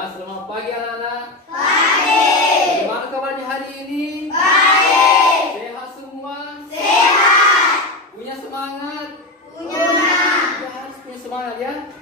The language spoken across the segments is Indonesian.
Ya, selamat pagi anak-anak. Pagi. Bagaimana kabarnya hari ini? Baik. Sehat semua? Sehat. Punya semangat? Punya. Kita harus punya semangat ya.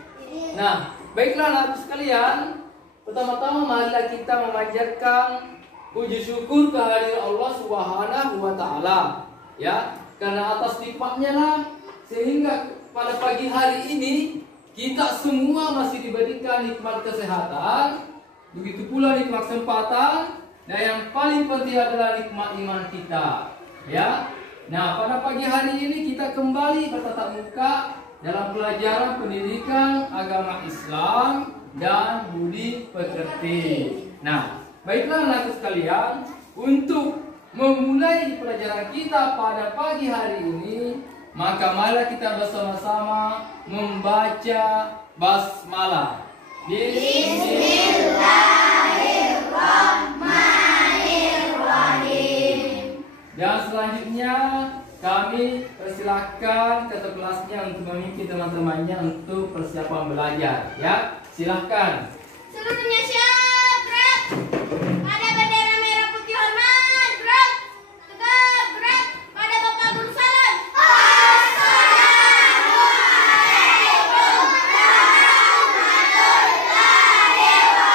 Nah, baiklah anak sekalian. Pertama-tama marilah kita memanjatkan puji syukur kehadiran Allah Subhanahu wa taala. Ya, karena atas nikmatnya lah sehingga pada pagi hari ini kita semua masih diberikan nikmat kesehatan, begitu pula nikmat kesempatan, dan yang paling penting adalah nikmat iman kita. Ya, nah pada pagi hari ini kita kembali bertatap muka dalam pelajaran pendidikan agama Islam dan budi pekerti. Nah, baiklah anak sekalian, untuk memulai pelajaran kita pada pagi hari ini, maka marilah kita bersama-sama membaca basmalah. Bismillahirrahmanirrahim. Dan selanjutnya kami persilahkan ketua kelasnya untuk memimpin teman-temannya untuk persiapan belajar. Ya, silahkan. Seluruhnya siap, gerak. Pada bendera merah putih hormat, gerak. Tegak, gerak. Pada Bapak Guru salam. Assalamualaikum warahmatullahi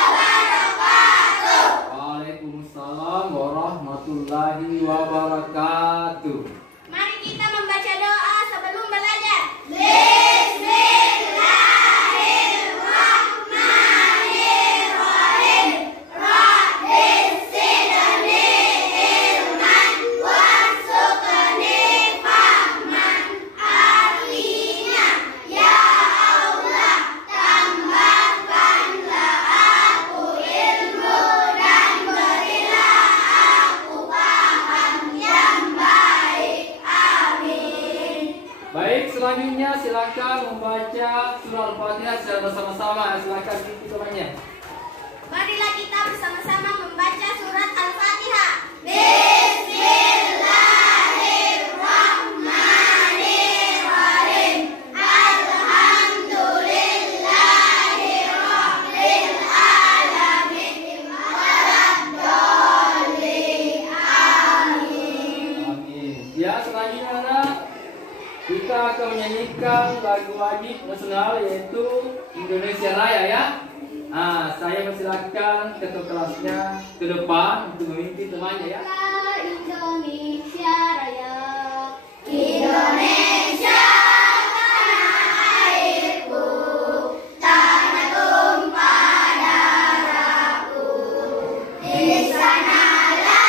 wabarakatuh. Waalaikumsalam warahmatullahi wabarakatuh. Mari kita membaca doa sebelum belajar. Baik, selanjutnya silakan membaca surah Al-Fatihah secara bersama-sama. Silakan ikuti temannya. Marilah kita bersama-sama membaca surat Al-Fatihah. Bismillahirrahmanirrahim. Alhamdulillahirabbil alamin. Waladdallin. Amin. Amin. Ya, selanjutnya anak, kita akan menyanyikan lagu wajib nasional yaitu Indonesia Raya ya. Nah, saya persilakan ketua kelasnya ke depan untuk memimpin temannya ya. Indonesia Raya, Indonesia tanah airku, tanah tumpah darahku. Di sanalah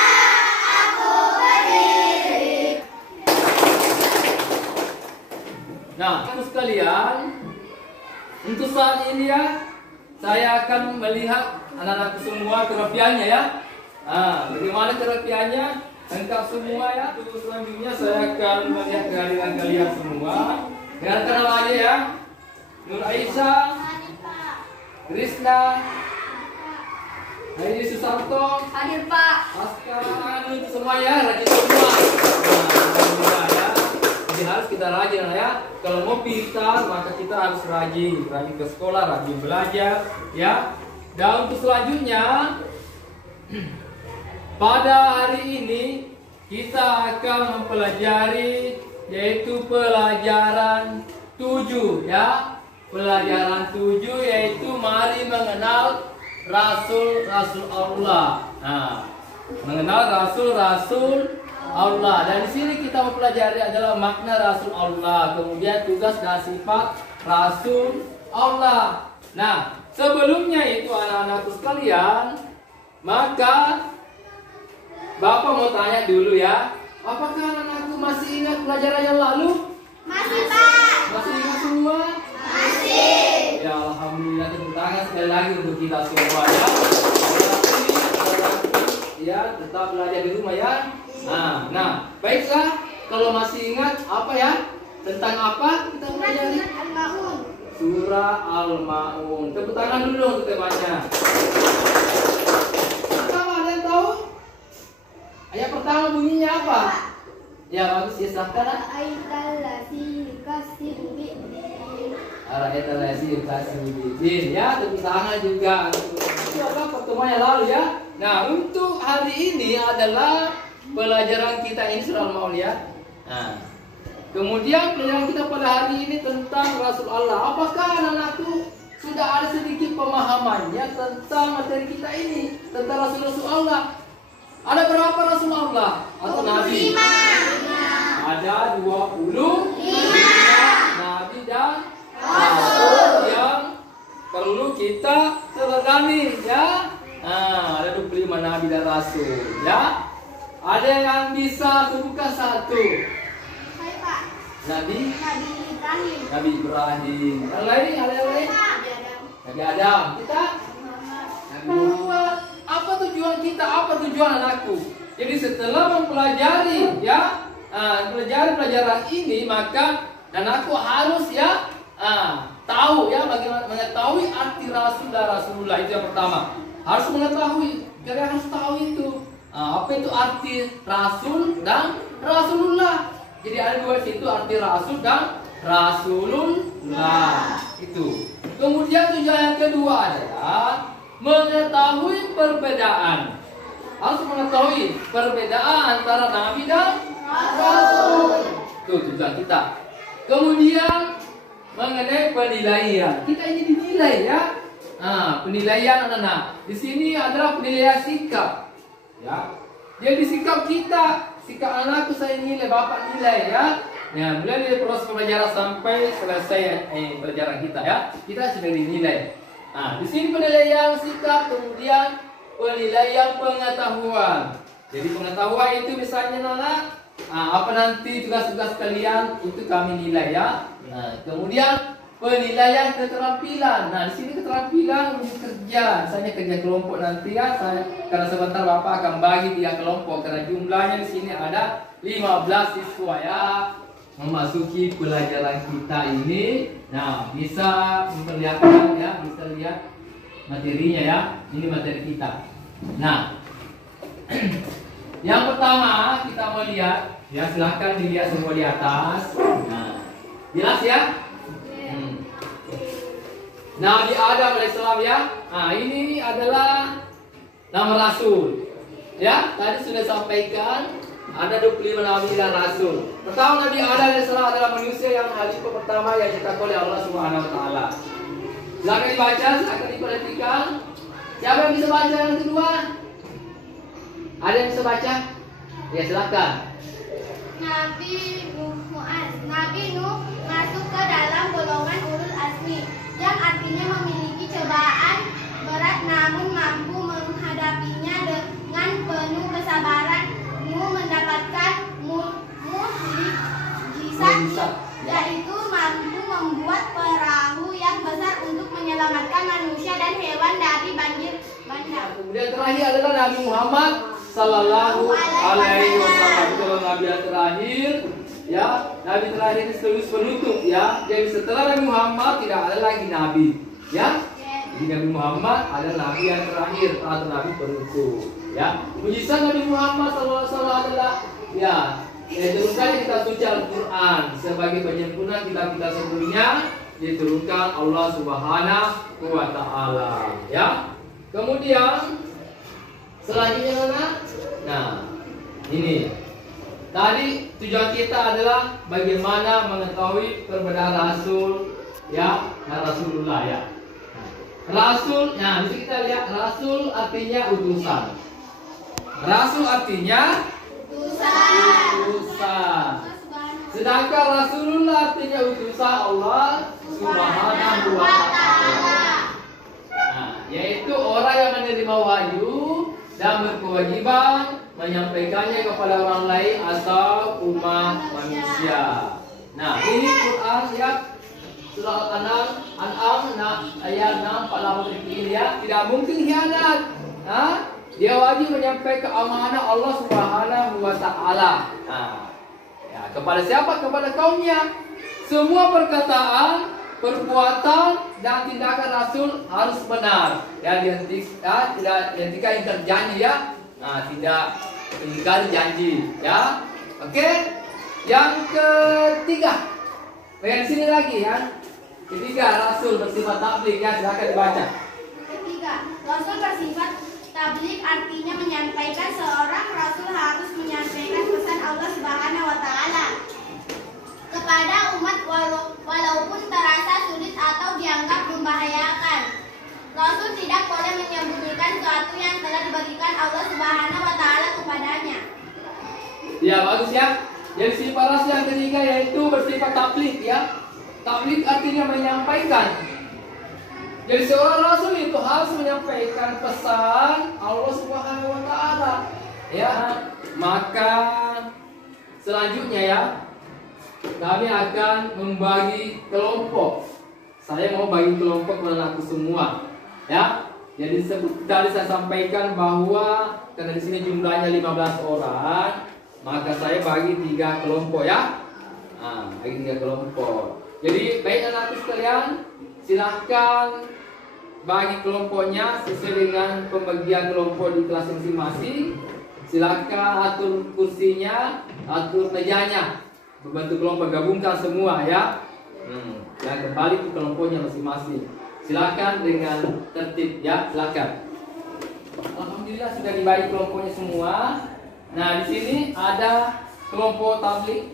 aku berdiri. Nah, aku sekalian, untuk saat ini ya, saya akan melihat anak-anakku semua kerapiannya ya. Nah, bagaimana kerapiannya? Lengkap semua ya. Untuk selanjutnya saya akan melihat kehadiran kalian semua. Dengarkan namanya ya. Nur Aisyah, Krisna, Hairi Susanto, Hadir Pak. Aska, untuk semua ya, rajin semua. Nah, alhamdulillah ya. Jadi harus kita rajin ya. Kalau mau pintar maka kita harus rajin ke sekolah, rajin belajar ya. Dan untuk selanjutnya pada hari ini kita akan mempelajari yaitu pelajaran 7 ya. Pelajaran 7 yaitu mari mengenal Rasul-Rasul Allah. Nah, mengenal Rasul-Rasul Allah. Dan di sini kita mempelajari adalah makna Rasul Allah, kemudian tugas dan sifat Rasul Allah. Nah, sebelumnya itu anak-anakku sekalian, maka Bapak mau tanya dulu ya, apakah anak-anakku masih ingat pelajaran yang lalu? Masih Pak. Masih ingat semua? Masih. Ya, alhamdulillah, tepuk tangan sekali lagi untuk kita semua ya. Ya, tetap belajar di rumah ya. Nah, baiklah. Kalau masih ingat apa ya? Tentang apa kita pelajari? Al-Maun. Surah Al-Maun. Tepuk tangan dulu untuk temanya. Pertama, ada yang tahu? Ayat pertama bunyinya apa? Ya, bagus ya, silahkan. Araita lasi yukasibu bidin. Ya, tepuk tangan juga. pertemuan yang lalu ya. Nah, untuk hari ini adalah pelajaran kita ini surah Al-Maun ya. Nah, kemudian pelajaran kita pada hari ini tentang Rasul Allah. Apakah anak-anakku sudah ada sedikit pemahamannya tentang materi kita ini, tentang Rasul-Rasul Allah? Ada berapa Rasul Allah atau Nabi? 5. Ada 25 Nabi dan Rasul yang perlu kita teladani ya. Nah, ada 25 Nabi dan Rasul ya. Ada yang bisa sebutkan satu? Saya Pak. Nabi Nabi Ibrahim. Nabi Ibrahim. Yang lain ada yang lain? Nabi Adam. Nabi Adam. Kita Nabi Muhammad. Apa tujuan kita? Apa tujuan anakku? Jadi setelah mempelajari ya, pelajari pelajaran ini, maka anakku harus ya tahu ya bagaimana mengetahui arti Rasul dan Rasulullah. Itu yang pertama. Harus mengetahui. Kalian harus tahu itu. Apa itu arti Rasul dan Rasulullah. Jadi ada dua situ, arti Rasul dan Rasulullah. Itu. Kemudian tujuan yang kedua adalah mengetahui perbedaan. Harus mengetahui perbedaan antara Nabi dan Rasul. Itu tujuan kita. Kemudian mengenai penilaian. Kita ini dinilai ya. Penilaian anak-anak. Di sini adalah penilaian sikap. Ya. Jadi sikap kita, sikap anakku saya nilai, bapak nilai ya. Ya, mulai dari proses pembelajaran sampai selesai pelajaran kita ya. Kita sudah dinilai. Di sini penilaian sikap, kemudian penilaian pengetahuan. Jadi pengetahuan itu misalnya anak, apa nanti tugas-tugas kalian itu kami nilai ya. Kemudian penilaian keterampilan. Di sini keterampilan untuk kerja, misalnya kerja kelompok nanti ya. Karena sebentar Bapak akan bagi 3 kelompok karena jumlahnya di sini ada 15 siswa ya. Memasuki pelajaran kita ini, bisa memperlihatkan ya, bisa lihat materinya ya. Ini materi kita. Yang pertama kita mau lihat ya, silahkan dilihat semua di atas. Jelas ya? Nabi Adam alaihissalam ya. Ini adalah nama Rasul. Ya, tadi sudah sampaikan ada 25 Nabi dan Rasul. Pertama Nabi Adam alaihissalam adalah manusia yang khalifah pertama yang diciptakan oleh Allah Subhanahu Wa Taala. Silakan dibaca, silakan diperhatikan. Siapa yang bisa baca yang kedua? Ada yang bisa baca? Ya silakan. Nabi Nuh masuk ke dalam golongan ulul azmi, yang artinya memiliki cobaan berat namun mampu menghadapinya dengan penuh kesabaran. Nuh mendapatkan mukjizat, yaitu mampu membuat perahu yang besar untuk menyelamatkan manusia dan hewan dari banjir bandang. Kemudian terakhir adalah Nabi Muhammad Sallallahu Alaihi Wasallam. Itu Nabi yang terakhir ya. Nabi terakhir ini sekaligus penutup ya. Jadi setelah Nabi Muhammad tidak ada lagi Nabi ya. Jadi Nabi Muhammad adalah Nabi yang terakhir atau Nabi penutup ya. Mujizat Nabi Muhammad SAW adalah ya, diturunkan kita suci Al-Quran sebagai penyempurna kitab-kitab sebelumnya, diturunkan Allah Subhanahu Wa Taala ya. Kemudian selanjutnya ini tadi tujuan kita adalah bagaimana mengetahui perbedaan Rasul ya dan Rasulullah ya. Rasul, di sini kita lihat Rasul artinya utusan. Rasul artinya utusan. Sedangkan Rasulullah artinya utusan Allah Subhanahu Wa Taala. Yaitu orang yang menerima wahyu dan berkewajiban menyampaikannya kepada orang lain atau umat manusia. Ini Quran ya, surah Al-An'am ayat 6 ini ya. Tidak mungkin khianat. Dia wajib menyampaikan amanah Allah Subhanahu Wa Taala. Kepada siapa? Kepada kaumnya. Semua perkataan, perbuatan dan tindakan Rasul harus benar. Ya, tidak ingkar janji ya. Tidak ingkar janji ya. Oke. Yang ketiga. Bagian sini lagi ya. Ketiga, Rasul bersifat tabligh ya. Silakan dibaca. Ketiga, Rasul bersifat kebaikan seorang rasul harus menyampaikan pesan Allah Subhanahu wa taala kepada umat walaupun terasa sulit atau dianggap membahayakan. Rasul tidak boleh menyembunyikan sesuatu yang telah diberikan Allah Subhanahu wa taala kepadanya. Ya, bagus ya. Jadi sifat rasul yang ketiga yaitu bersifat tabligh ya. Tabligh artinya menyampaikan. Jadi seorang rasul itu harus menyampaikan pesan Allah Subhanahu wa taala. Ya, maka selanjutnya ya kami akan membagi kelompok. Saya mau bagi kelompok menantu semua. Ya. Jadi seperti tadi saya sampaikan bahwa karena di sini jumlahnya 15 orang, maka saya bagi 3 kelompok ya. Nah, bagi 3 kelompok. Jadi baik anak sekalian, silahkan bagi kelompoknya sesuai dengan pembagian kelompok di kelas masing-masing. Silahkan atur kursinya, atur mejanya, membantu kelompok gabungkan semua ya. Ya kembali ke kelompoknya masing-masing. Silahkan dengan tertib ya, silahkan. Alhamdulillah sudah dibagi kelompoknya semua. Nah di sini ada kelompok tabligh,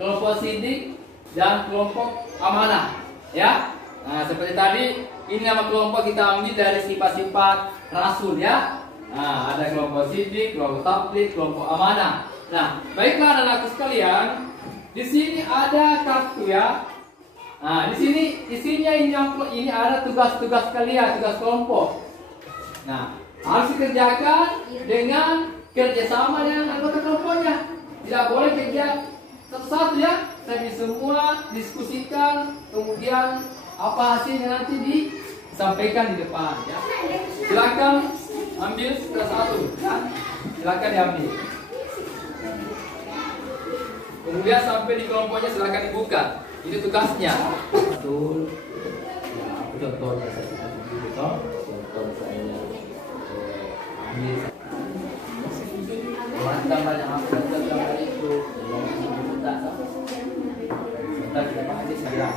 kelompok sidik, dan kelompok amanah ya. Nah seperti tadi ini nama kelompok kita ambil dari sifat-sifat rasul ya. Nah ada kelompok sidik, kelompok tabligh, kelompok amanah. Nah baiklah anak-anakku sekalian, di sini ada kartu ya. Nah di sini isinya ini ada tugas-tugas kalian, tugas kelompok. Nah harus dikerjakan dengan kerjasama dengan anggota kelompoknya. Tidak boleh kerja satu-satu ya, tapi semua diskusikan, kemudian apa hasilnya nanti disampaikan di depan ya. Silakan ambil satu ya. Silakan diambil. Kemudian sampai di kelompoknya silakan dibuka. Itu tugasnya. Betul. Ya, contohnya saya contoh saya ambil. Mantap banyak apa gambar itu. Sebentar kita bahas saya.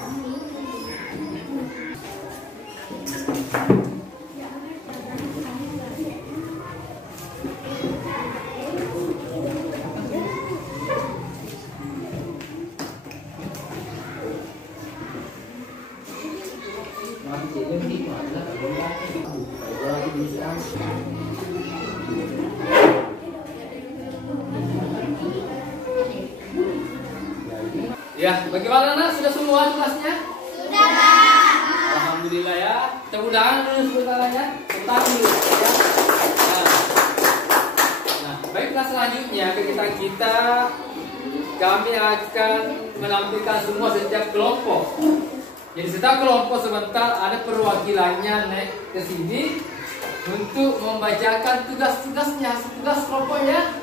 Ya, bagaimana anak? Sudah semua tugasnya? Sudah, Pak. Alhamdulillah ya. Tepuk tangan dulu sebentarnya. Tepuk tangan dulu ya. Nah, baiklah selanjutnya kegiatan kita kami akan menampilkan semua setiap kelompok. Jadi setiap kelompok sebentar ada perwakilannya naik ke sini untuk membacakan tugas-tugasnya, tugas kelompoknya.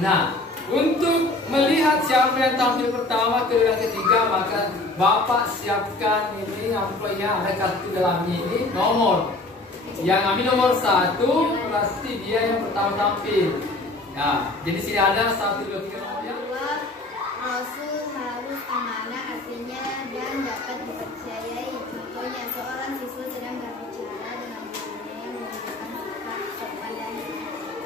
Nah, untuk melihat siapa yang tampil pertama, kedua, ketiga, maka Bapak siapkan ini amplopnya, ada kartu dalamnya ini nomor. Yang ambil nomor 1 pasti dia yang pertama tampil. Nah, jadi sini ada 1, 2, 3 nomornya. Rasul harus amanah artinya dan dapat dipercayai. Contohnya seorang siswa sedang berbicara dengan gurunya yang menunjukkan sikap sopan dan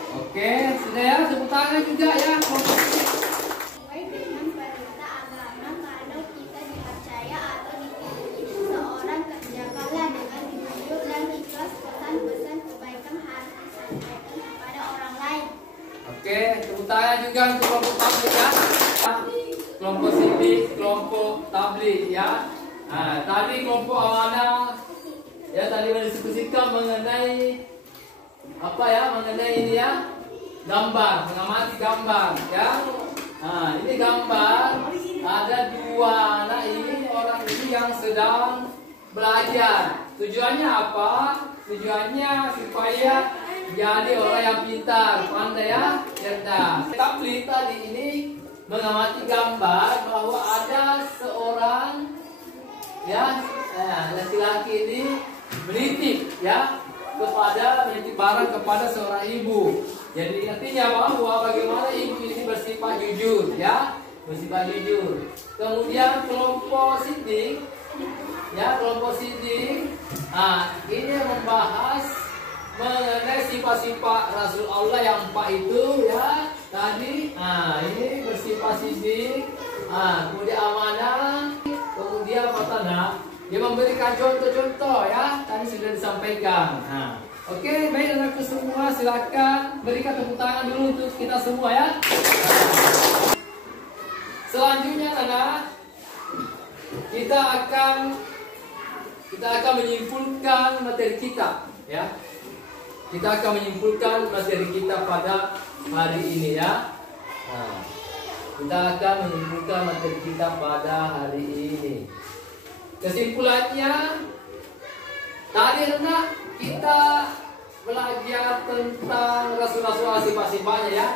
Oke, sudah ya, tepuk tangan juga ya. sesuai dengan perintah agama. Kalau kita dipercaya atau dipilih seorang kerjakanlah dengan jujur dan ikhlas. Pesan-pesan kebaikan harus disampaikan kepada orang lain. Oke, tepuk tangan juga untuk kelompok tabligh ya. Kelompok sidik, kelompok tabligh ya. Nah, tadi kelompok amanah ya tadi mendiskusikan mengenai apa ya, mengenai ini ya, gambar, mengamati gambar ya. Nah, ini gambar ada 2 anak ini, orang ini yang sedang belajar. Tujuannya apa? Tujuannya supaya jadi orang yang pintar, pandai ya, cerdas. Tabligh tadi ini mengamati gambar bahwa ada seorang ya laki-laki ini menitip ya menitip barang kepada seorang ibu. Jadi artinya bahwa bagaimana ibu ini bersifat jujur ya, bersifat jujur. Kemudian kelompok sidik ya, kelompok sidik. Nah, ini membahas mengenai sifat-sifat Rasul Allah yang 4 itu ya tadi. Ini bersifat sidik, kemudian amanah, kemudian fatanah. Dia memberikan contoh-contoh ya, tadi sudah disampaikan. Oke, baik anakku semua, silakan berikan tepuk tangan dulu untuk kita semua ya. Selanjutnya anak, kita akan menyimpulkan materi kita ya. Kita akan menyimpulkan materi kita pada hari ini ya. Kita akan menyimpulkan materi kita pada hari ini. Kesimpulannya, tadi anak kita belajar tentang Rasul-Rasul sifat-sifatnya ya.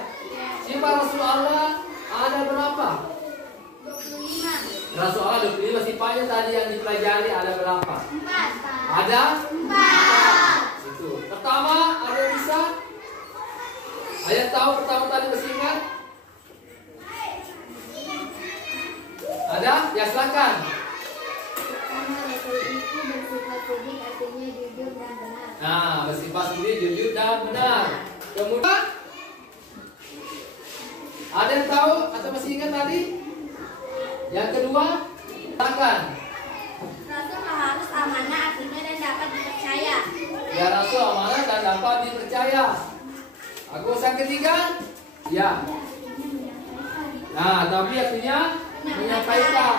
Sifat Rasul Allah ada berapa? 25. Rasul Allah 25 sifatnya tadi yang dipelajari ada berapa? 4. Ada 4. Itu. Pertama, ada yang bisa? Ada yang tahu pertama tadi masih ingat? Ada? Ya silakan. Pertama, Rasul itu bersifat sidik, artinya jujur dan benar. Bersifat sidik, jujur dan benar. Kemudian ada yang tahu atau masih ingat tadi? Yang kedua, silakan. Rasul harus amanah, artinya dan dapat dipercaya. Ya, Rasul amanah dan dapat dipercaya. Yang ketiga, ya. Tapi artinya menyampaikan.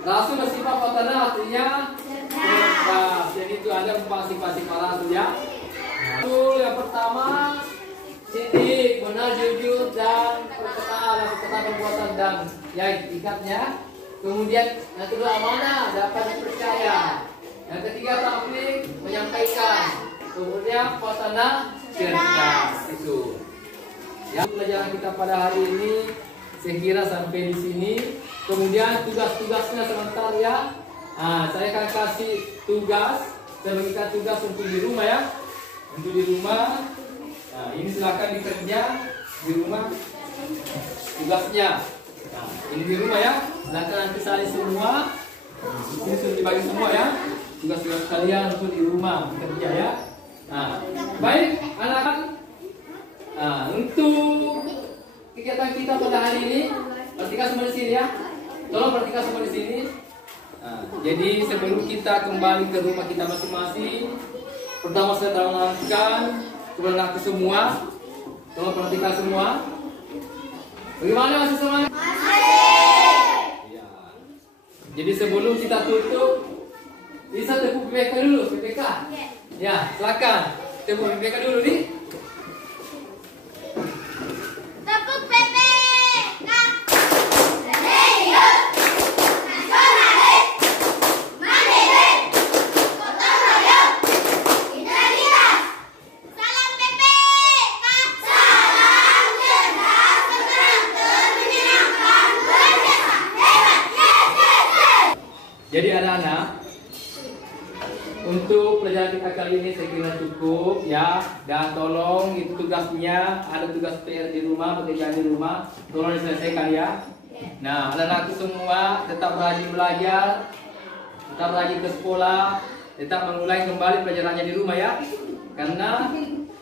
Rasul bersifat fatanah artinya cerdas. Jadi itu ada 4 sifat-sifat Rasul ya. Rasul yang pertama sidik, benar, jujur dan perkataan perbuatan dan ya ikatnya. Kemudian yang kedua amanah, dapat dipercaya. Yang ketiga tabligh, menyampaikan. Kemudian fatanah, cerdas. Itu. Yang pelajaran kita pada hari ini saya kira sampai di sini. Kemudian tugas-tugasnya sebentar ya. Saya akan kasih tugas. Saya berikan tugas untuk di rumah ya. Untuk di rumah. Ini silakan dikerja di rumah. Tugasnya. Ini di rumah ya. Silakan nanti saya semua. Ini sudah dibagi semua ya. Tugas-tugas kalian untuk di rumah bekerja ya. Baik anak-anak. Untuk kegiatan kita pada hari ini, perhatikan semua di sini ya. Tolong perhatikan semua di sini. Jadi sebelum kita kembali ke rumah kita masing-masing, pertama saya tanamkan kepada aku semua. Tolong perhatikan semua. Bagaimana masih semangat? Ya. Jadi sebelum kita tutup, bisa tepuk PPK dulu, PPK. Ya, silakan. Tepuk PPK dulu nih. Tepuk PPK. Serius, nasionalis, mandiri, gotong royong, integritas. Salam PPK. Salam cerdas, berkarakter, menyenangkan, berjasa, hebat, yes. Jadi anak-anak, untuk pelajaran kita kali ini saya kira cukup ya. Dan tolong itu tugasnya, ada tugas PR di rumah, pekerjaan di rumah, tolong diselesaikan ya. Nah, anak-anakku semua tetap rajin belajar, tetap rajin ke sekolah, tetap mengulangi kembali pelajarannya di rumah ya. Karena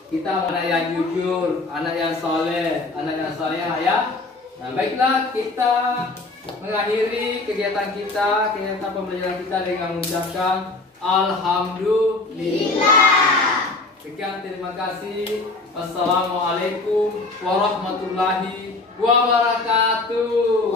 kita anak yang jujur, anak yang soleh, anak yang salehah ya. Nah, baiklah kita mengakhiri kegiatan pembelajaran kita dengan mengucapkan Alhamdulillah. Sekian, terima kasih. Assalamualaikum warahmatullahi wabarakatuh.